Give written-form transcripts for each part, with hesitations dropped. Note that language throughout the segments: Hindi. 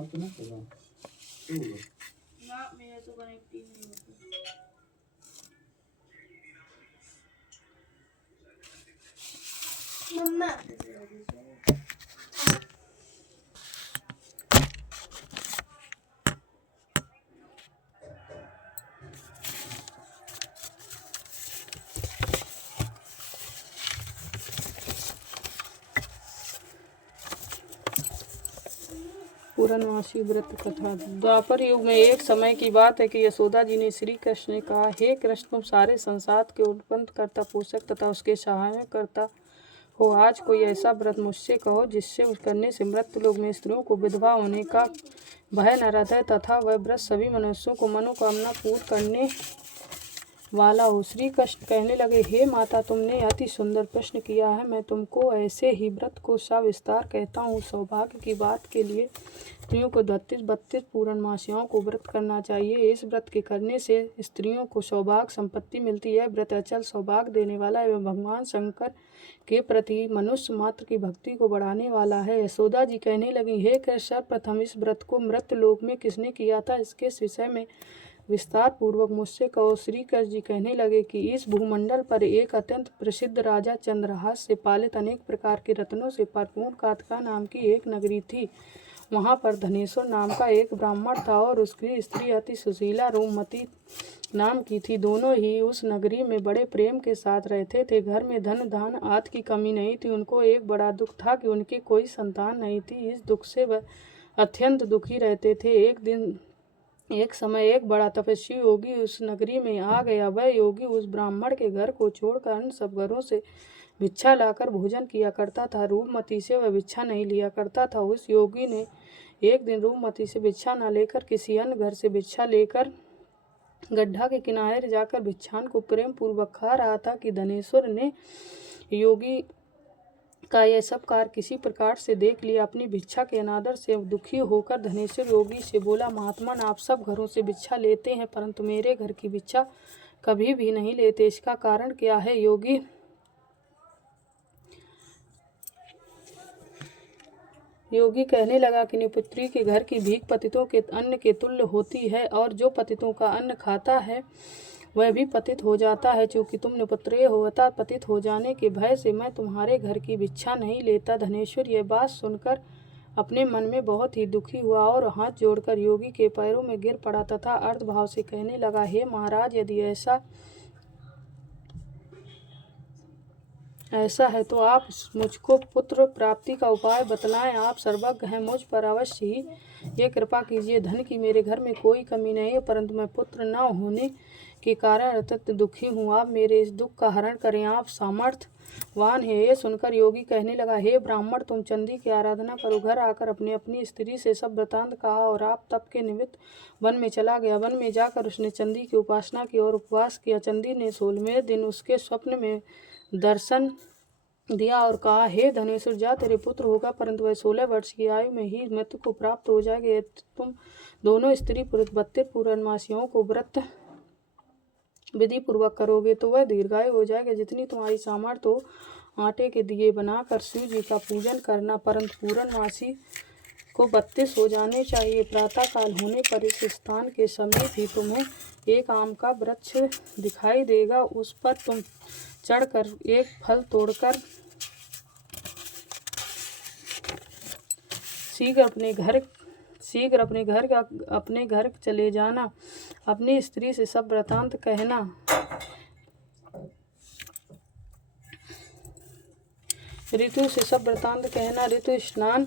तो नहीं चला ना, मेरा तो कनेक्ट ही नहीं होता। मम्मा पूर्णमासी व्रत कथा। द्वापर युग में एक समय की बात है कि यशोदा जी ने श्री कृष्ण ने कहा, हे कृष्ण, तुम सारे संसार के उत्पन्न करता, पोषक तथा उसके सहायक करता हो। आज कोई ऐसा व्रत मुझसे कहो जिससे करने से मृत्यु लोक में स्त्रियों को विधवा होने का भय न रहता तथा वह व्रत सभी मनुष्यों को मनोकामना पूर्ण करने वाला हो। श्री कृष्ण कहने लगे, हे माता, तुमने अति सुंदर प्रश्न किया है। मैं तुमको ऐसे ही व्रत को सविस्तार कहता हूँ। सौभाग्य की बात के लिए स्त्रियों को 32 पूर्णमासियों को व्रत करना चाहिए। इस व्रत के करने से स्त्रियों को सौभाग्य संपत्ति मिलती है। व्रत अचल सौभाग्य देने वाला एवं भगवान शंकर के प्रति मनुष्य मात्र की भक्ति को बढ़ाने वाला है। यशोदा जी कहने लगी, हे कृष्ण, सर्वप्रथम इस व्रत को मृत्यु लोक में किसने किया था, इसके विषय में विस्तार पूर्वक मुझसे कहो। श्री कृष्ण जी कहने लगे कि इस भूमंडल पर एक अत्यंत प्रसिद्ध राजा चंद्रहास से पालित अनेक प्रकार के रत्नों से परिपूर्ण कातका नाम की एक नगरी थी। वहाँ पर धनेश्वर नाम का एक ब्राह्मण था और उसकी स्त्री अति सुशीला रूपमती नाम की थी। दोनों ही उस नगरी में बड़े प्रेम के साथ रहते थे। घर में धन धान आदि की कमी नहीं थी। उनको एक बड़ा दुख था कि उनकी कोई संतान नहीं थी। इस दुख से वह अत्यंत दुखी रहते थे। एक समय एक बड़ा तपस्वी योगी उस नगरी में आ गया। वह योगी उस ब्राह्मण के घर को छोड़कर अन्य सब घरों से भिक्षा लाकर भोजन किया करता था। रूपमती से वह भिक्षा नहीं लिया करता था। उस योगी ने एक दिन रूपमती से भिक्षा न लेकर किसी अन्य घर से भिक्षा लेकर गड्ढा के किनारे जाकर भिक्षान को प्रेम पूर्वक खा रहा था कि धनेश्वर ने योगी का यह सब कार्य किसी प्रकार से देख लिया। अपनी भिक्षा के अनादर से दुखी होकर धनेश्वर योगी से बोला, महात्मन, आप सब घरों से भिक्षा लेते हैं परंतु मेरे घर की भिक्षा कभी भी नहीं लेते। इसका कारण क्या है? योगी कहने लगा कि निपुत्री के घर की भीख पतितों के अन्न के तुल्य होती है और जो पतितों का अन्न खाता है वह भी पतित हो जाता है। चूंकि तुम निपुत्रेय हो अतः पतित हो जाने के भय से मैं तुम्हारे घर की भिक्षा नहीं लेता। धनेश्वर यह बात सुनकर अपने मन में बहुत ही दुखी हुआ और हाथ जोड़कर योगी के पैरों में गिर पड़ा तथा अर्धभाव से कहने लगा, हे महाराज, यदि ऐसा है तो आप मुझको पुत्र प्राप्ति का उपाय बतलाएं। आप सर्वज्ञ हैं, मुझ पर अवश्य ही ये कृपा कीजिए। धन की मेरे घर में कोई कमी नहीं है परंतु मैं पुत्र न होने के कारण अत्यंत दुखी हूँ। आप मेरे इस दुख का हरण करें, आप सामर्थ्यवान हैं। ये सुनकर योगी कहने लगा, हे ब्राह्मण, तुम चंडी की आराधना करो। घर आकर अपनी अपनी स्त्री से सब वृतांत कहा और आप तप के निमित्त वन में चला गया। वन में जाकर उसने चंडी की उपासना की और उपवास किया। चंडी ने 16वें दिन उसके स्वप्न में दर्शन दिया और कहा, हे धनेश्वर, जा, तेरे पुत्र होगा परंतु वह 16 वर्ष की आयु में ही मृत्यु को प्राप्त हो जाएगा। तुम दोनों स्त्री पुरुष 32 पूर्णमासियों को व्रत विधि पूर्वक करोगे तो वह दीर्घायु हो जाएगा। जितनी तुम्हारी सामर्थ्य हो आटे के दिए बनाकर शिव जी का पूजन करना, परंतु पूर्णमासी को 32 हो जाने चाहिए। प्रातःकाल होने पर इस स्थान के समय भी तुम्हें एक आम का वृक्ष दिखाई देगा। उस पर तुम चढ़कर एक फल तोड़कर शीघ्र अपने घर चले जाना। अपनी स्त्री से सब वृतांत कहना। ऋतु स्नान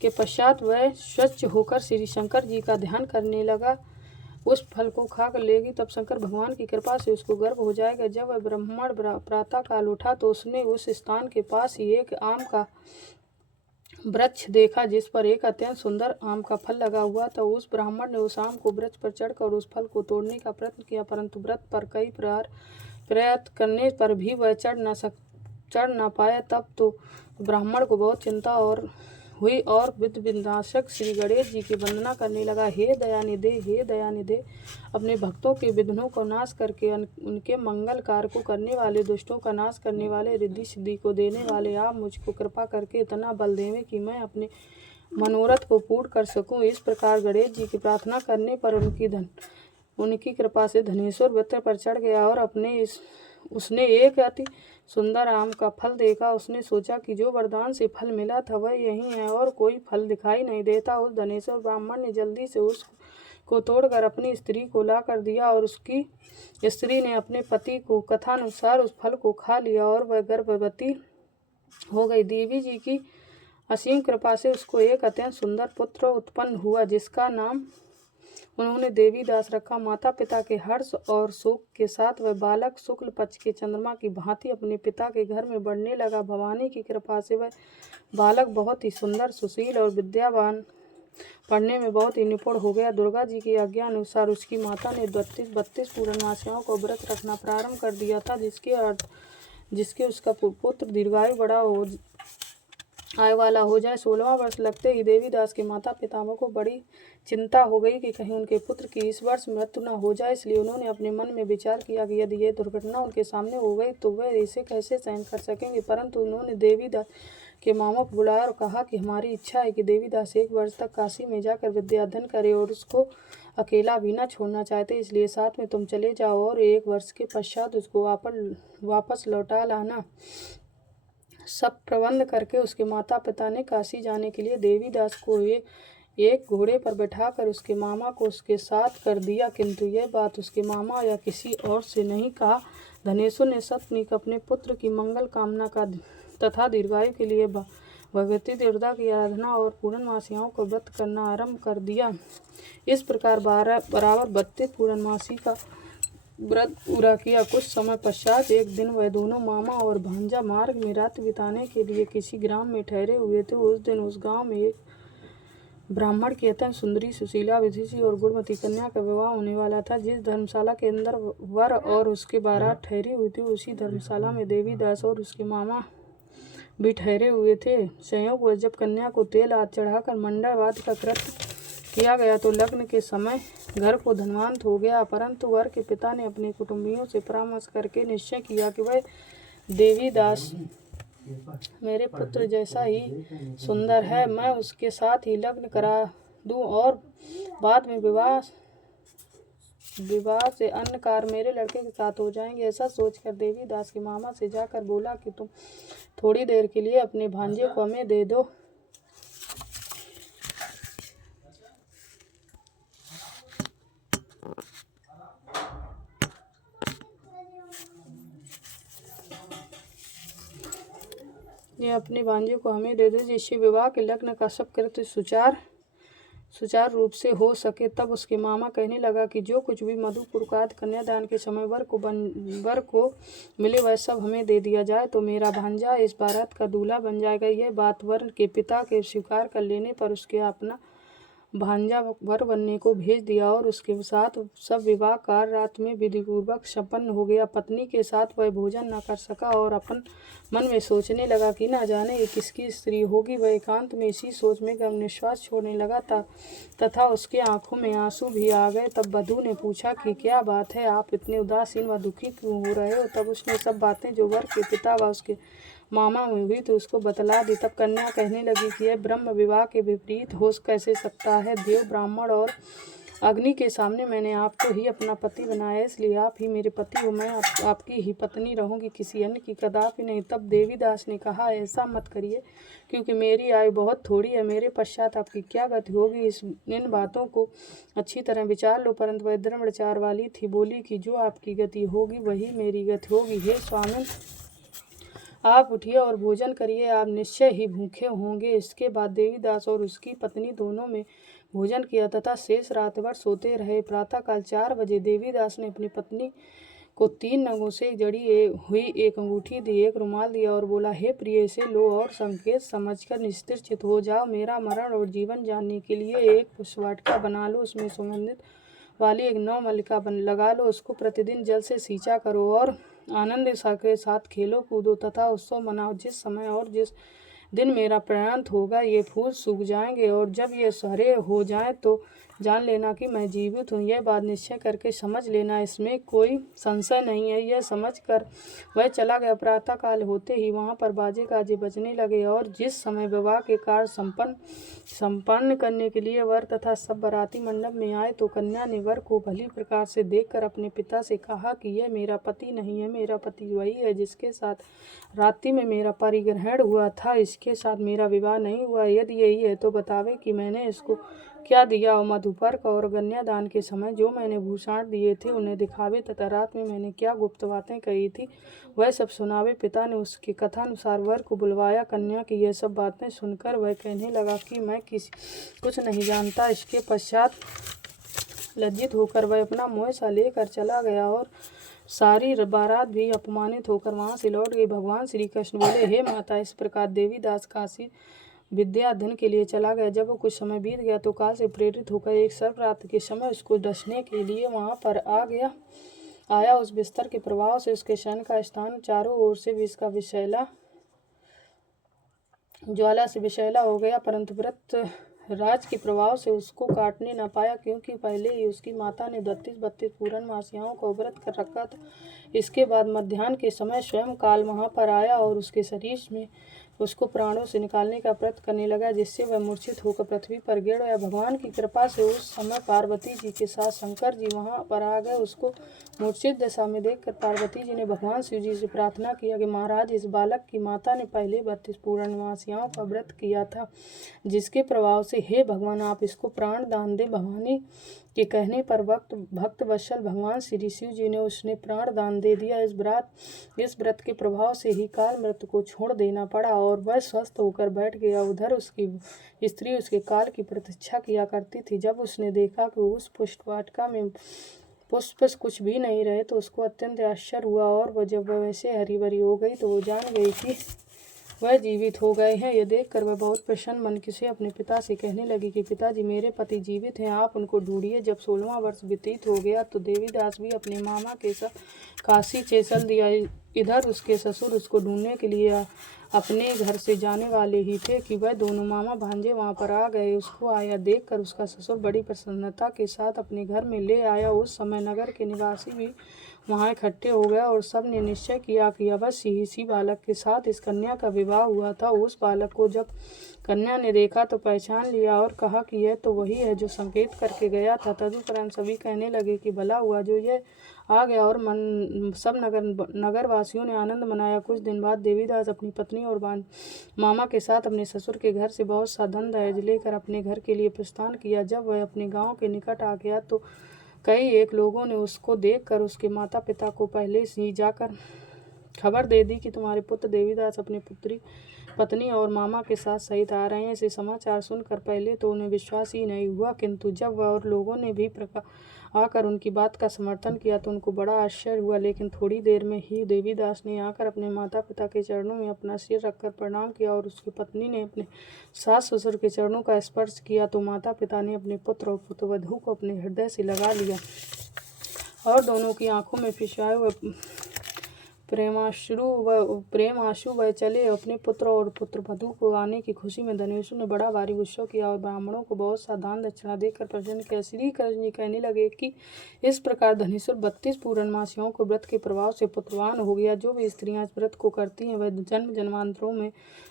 के पश्चात वह स्वच्छ होकर श्री शंकर जी का ध्यान करने लगा। उस फल को खाकर लेगी तब शंकर भगवान की कृपा से उसको गर्भ हो जाएगा। जब वह ब्राह्मण प्रातःकाल उठा तो उसने उस स्थान के पास ही एक आम का वृक्ष देखा जिस पर एक अत्यंत सुंदर आम का फल लगा हुआ था। उस ब्राह्मण ने उस आम को वृक्ष पर चढ़कर उस फल को तोड़ने का प्रयत्न किया परंतु व्रत पर कई प्रयत्न करने पर भी वह चढ़ न पाया। तब तो ब्राह्मण को बहुत चिंता और हुई और विधि विनाशक श्री गणेश जी की वंदना करने लगा। हे दयानिधे, हे दयानिधे, अपने भक्तों के विघ्नों को नाश करके उनके मंगल कार्य को करने वाले, दुष्टों का नाश करने वाले, रिद्धि सिद्धि को देने वाले, आप मुझको कृपा करके इतना बल देवे कि मैं अपने मनोरथ को पूर्ण कर सकूं। इस प्रकार गणेश जी की प्रार्थना करने पर उनकी कृपा से धनेश्वर वृत्त पर चढ़ गया और उसने एक अति सुंदर आम का फल देखा। उसने सोचा कि जो वरदान से फल मिला था वह यही है और कोई फल दिखाई नहीं देता। उस धनेश्वर ब्राह्मण ने जल्दी से उसको तोड़कर अपनी स्त्री को ला कर दिया और उसकी स्त्री ने अपने पति को कथानुसार उस फल को खा लिया और वह गर्भवती हो गई। देवी जी की असीम कृपा से उसको एक अत्यंत सुंदर पुत्र उत्पन्न हुआ, जिसका नाम उन्होंने देवीदास रखा। माता पिता के हर्ष और शोक के साथ वह बालक शुक्ल पक्ष के चंद्रमा की भांति अपने पिता के घर में बढ़ने लगा। भवानी की कृपा से वह बालक बहुत ही सुंदर, सुशील और विद्यावान, पढ़ने में बहुत ही निपुण हो गया। दुर्गा जी की आज्ञा अनुसार उसकी माता ने 32 पूर्णमासियों को व्रत रखना प्रारंभ कर दिया था, जिसके उसका पुत्र दीर्घायु बड़ा आय वाला हो जाए। 16वां वर्ष लगते ही देवीदास के माता पिताओं को बड़ी चिंता हो गई कि कहीं उनके पुत्र की इस वर्ष मृत्यु न हो जाए। इसलिए उन्होंने अपने मन में विचार किया कि यदि ये दुर्घटना उनके सामने हो गई तो वह इसे कैसे सहन कर सकेंगे। परंतु उन्होंने देवीदास के मामा को बुलाया और कहा कि हमारी इच्छा है कि देवीदास 1 वर्ष तक काशी में जाकर विद्या अध्ययन करे और उसको अकेला भी न छोड़ना चाहते, इसलिए साथ में तुम चले जाओ और 1 वर्ष के पश्चात उसको वापस लौटा लाना। सब प्रबंध करके उसके माता पिता ने काशी जाने के लिए देवीदास को एक घोड़े पर बैठाकर उसके मामा को उसके साथ कर दिया, किंतु यह बात उसके मामा या किसी और से नहीं कहा। धनेश्वर ने सपनीक अपने पुत्र की मंगल कामना का तथा दीर्घायु के लिए भगवती देवता की आराधना और पूर्णमासियों को व्रत करना आरंभ कर दिया। इस प्रकार बराबर 32 पूर्णमासी का व्रत पूरा किया। कुछ समय पश्चात एक दिन वह दोनों मामा और भांजा मार्ग में रात बिताने के लिए किसी ग्राम में ठहरे हुए थे। उस दिन उस गांव में एक ब्राह्मण की अत्यंत सुंदरी, सुशीला, विधि और गुणवती कन्या का विवाह होने वाला था। जिस धर्मशाला के अंदर वर और उसके बारात ठहरी हुई थी, उसी धर्मशाला में देवीदास और उसके मामा भी ठहरे हुए थे। संयोग जब कन्या को तेल आदि चढ़ाकर मंडलवाद का कृत्य किया गया तो लग्न के समय घर को धनवांत हो गया। परंतु वर के पिता ने अपने कुटुंबियों से परामर्श करके निश्चय किया कि वह देवीदास मेरे पुत्र जैसा ही सुंदर है, मैं उसके साथ ही लग्न करा दूं और बाद में विवाह से अन्य कार्य मेरे लड़के के साथ हो जाएंगे। ऐसा सोचकर देवीदास के मामा से जाकर बोला कि तुम थोड़ी देर के लिए अपने भांजे को हमें दे दो। ये अपने भांजे को हमें दे दो, जिससे विवाह के लग्न का सब कृत्य सुचारू रूप से हो सके। तब उसके मामा कहने लगा कि जो कुछ भी मधुपुरकाद कन्यादान के समय वर को मिले वह सब हमें दे दिया जाए, तो मेरा भांजा इस बारात का दूल्हा बन जाएगा। यह बात वर के पिता के स्वीकार कर लेने पर उसके अपना भांजा वर बनने को भेज दिया और उसके साथ सब विवाह कार रात में विधिपूर्वक संपन्न हो गया। पत्नी के साथ वह भोजन न कर सका और अपन मन में सोचने लगा कि न जाने ये किसकी स्त्री होगी। वह एकांत में इसी सोच में गम निश्वास छोड़ने लगा तथा उसके आंखों में आंसू भी आ गए। तब वधू ने पूछा कि क्या बात है, आप इतने उदासीन व दुखी क्यों हो रहे हो। तब उसने सब बातें जो वर के पिता व उसके मामा में हुई तो उसको बतला दी। तब कन्या कहने लगी कि यह ब्रह्म विवाह के विपरीत हो कैसे सकता है। देव, ब्राह्मण और अग्नि के सामने मैंने आपको ही अपना पति बनाया, इसलिए आप ही मेरे पति हो। मैं आपकी ही पत्नी रहूंगी, किसी अन्य की कदापि नहीं। तब देवीदास ने कहा, ऐसा मत करिए, क्योंकि मेरी आयु बहुत थोड़ी है। मेरे पश्चात आपकी क्या गति होगी, इन बातों को अच्छी तरह विचार लो। परंतु वह दृढ़ विचार वाली थी, बोली कि जो आपकी गति होगी वही मेरी गति होगी। हे स्वामी, आप उठिए और भोजन करिए, आप निश्चय ही भूखे होंगे। इसके बाद देवीदास और उसकी पत्नी दोनों में भोजन किया तथा शेष रात भर सोते रहे। प्रातःकाल 4 बजे देवीदास ने अपनी पत्नी को 3 नगों से जड़ी हुई एक अंगूठी दी, एक रुमाल दिया और बोला, हे प्रिय, इसे लो और संकेत समझकर निश्चित हो जाओ। मेरा मरण और जीवन जानने के लिए एक पुष्पवाटिका बना लो, उसमें सुगंधित वाली एक 9 मल्लिका लगा लो। उसको प्रतिदिन जल से सींचा करो और आनंद के साथ खेलो कूदो तथा उत्सव मनाओ। जिस समय और जिस दिन मेरा प्रयाण होगा, ये फूल सूख जाएंगे और जब ये हरे हो जाएं तो जान लेना कि मैं जीवित हूँ। यह बात निश्चय करके समझ लेना, इसमें कोई संशय नहीं है। यह समझकर वह चला गया। प्रातःकाल होते ही वहाँ पर बाजे गाजे बजने लगे और जिस समय विवाह के कार्य संपन्न करने के लिए वर तथा सब बाराती मंडप में आए तो कन्या ने वर को भली प्रकार से देखकर अपने पिता से कहा कि यह मेरा पति नहीं है, मेरा पति वही है जिसके साथ रात्रि में मेरा परिग्रहण हुआ था, इसके साथ मेरा विवाह नहीं हुआ। यदि यही है तो बतावे कि मैंने इसको क्या दिया और मधुपर्क और कन्यादान के समय जो मैंने भूषण दिए थे उन्हें दिखावे तथा रात में मैंने क्या गुप्त बातें कही थी वह सब सुनावे। पिता ने उसकी कथानुसार वर को बुलवाया। कन्या की यह सब बातें सुनकर वह कहने लगा कि मैं कुछ नहीं जानता। इसके पश्चात लज्जित होकर वह अपना मोह सा लेकर चला गया और सारी बारात भी अपमानित होकर वहाँ से लौट गई। भगवान श्री कृष्ण बोले, हे माता, इस प्रकार देवीदास काशी विद्या अध्ययन के लिए चला गया। जब वो कुछ समय बीत गया तो काल से प्रेरित होकर एक सर्वरात्रि के समय उसको डसने के लिए वहाँ पर आया। उस बिस्तर के प्रभाव से उसके शयन का स्थान चारों ओर से विष का ज्वाला से विषैला हो गया, परंतु व्रत राज के प्रभाव से उसको काटने न पाया, क्योंकि पहले ही उसकी माता ने 32 पूर्ण मासियाओं को व्रत कर रखा था। इसके बाद मध्याह्न के समय स्वयं काल वहाँ पर आया और उसके शरीर में उसको प्राणों से निकालने का प्रयत्न करने लगा, जिससे वह मूर्छित होकर पृथ्वी पर गिर गया। भगवान की कृपा से उस समय पार्वती जी के साथ शंकर जी वहाँ पर आ गए। उसको मूर्छित दशा में देखकर पार्वती जी ने भगवान शिव जी से प्रार्थना किया कि महाराज, इस बालक की माता ने पहले 32 पूर्णमासियों का व्रत किया था, जिसके प्रभाव से हे भगवान आप इसको प्राण दान दें। भवानी के कहने पर भक्त वत्सल भगवान श्री शिव जी ने उसने प्राण दान दे दिया। इस व्रत के प्रभाव से ही काल मृत्यु को छोड़ देना पड़ा और वह स्वस्थ होकर बैठ गया। उधर उसकी स्त्री उसके काल की प्रतीक्षा किया करती थी। जब उसने देखा कि उस पुष्प वाटिका में पुष्प कुछ भी नहीं रहे तो उसको अत्यंत आश्चर्य हुआ और वह जब वह वैसे हरी भरी हो गई तो वो जान गई कि वह जीवित हो गए हैं। यह देखकर वह बहुत प्रसन्न मन से अपने पिता से कहने लगी कि पिताजी, मेरे पति जीवित हैं, आप उनको ढूंढिए। जब 16वां वर्ष व्यतीत हो गया तो देवीदास भी अपने मामा के साथ काशी चल दिया। इधर उसके ससुर उसको ढूंढने के लिए अपने घर से जाने वाले ही थे कि वह दोनों मामा भांजे वहाँ पर आ गए। उसको आया देखकर उसका ससुर बड़ी प्रसन्नता के साथ अपने घर में ले आया। उस समय नगर के निवासी भी वहाँ इकट्ठे हो गया और सब ने निश्चय किया कि अवश्य ही इसी बालक के साथ इस कन्या का विवाह हुआ था। उस बालक को जब कन्या ने देखा तो पहचान लिया और कहा कि यह तो वही है जो संकेत करके गया था। तदुपरांत सभी कहने लगे कि भला हुआ जो यह आ गया और सब नगरवासियों ने आनंद मनाया। कुछ दिन बाद देवीदास अपनी पत्नी और मामा के साथ अपने ससुर के घर से बहुत सा धन दहेज लेकर अपने घर के लिए प्रस्थान किया। जब वह अपने गांव के निकट आ गया तो कई एक लोगों ने उसको देखकर उसके माता पिता को पहले से ही जाकर खबर दे दी कि तुम्हारे पुत्र देवीदास अपनी पत्नी और मामा के साथ सहित आ रहे हैं। इसे समाचार सुनकर पहले तो उन्हें विश्वास ही नहीं हुआ, किंतु जब वह और लोगों ने भी आकर उनकी बात का समर्थन किया तो उनको बड़ा आश्चर्य हुआ। लेकिन थोड़ी देर में ही देवीदास ने आकर अपने माता पिता के चरणों में अपना सिर रखकर प्रणाम किया और उसकी पत्नी ने अपने सास ससुर के चरणों का स्पर्श किया तो माता पिता ने अपने पुत्र और पुत्रवधू को अपने हृदय से लगा लिया और दोनों की आंखों में फिसलाए हुए प्रेम आंसू वह चले। अपने पुत्र और पुत्रवधू को आने की खुशी में धनेश्वर ने बड़ा भारी उत्सव किया और ब्राह्मणों को बहुत सा दान दक्षिणा देकर प्रसन्न किया। श्री कृष्ण जी कहने लगे कि इस प्रकार धनेश्वर 32 पूर्णमासियों को व्रत के प्रभाव से पुत्रवान हो गया। जो भी स्त्रियां इस व्रत को करती हैं वह जन्म जन्मांतरों में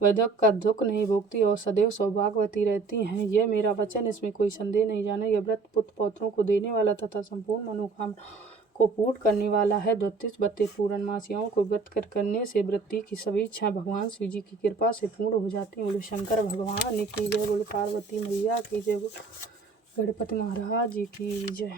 वैधक का दुख नहीं भोगती और सदैव सौभाग्यवती रहती हैं। यह मेरा वचन, इसमें कोई संदेह नहीं जाना। यह व्रत पुत्र पौत्रों को देने वाला तथा संपूर्ण मनोकामना को पूर्ण करने वाला है। 32 पूर्णमासियों को व्रत करने से वृत्ति की सभी इच्छाएं भगवान शिव जी की कृपा से पूर्ण हो जाती हैं। बोले शंकर भगवान की जय, बोले पार्वती मैया की जय, बोले गणपति महाराज की जय।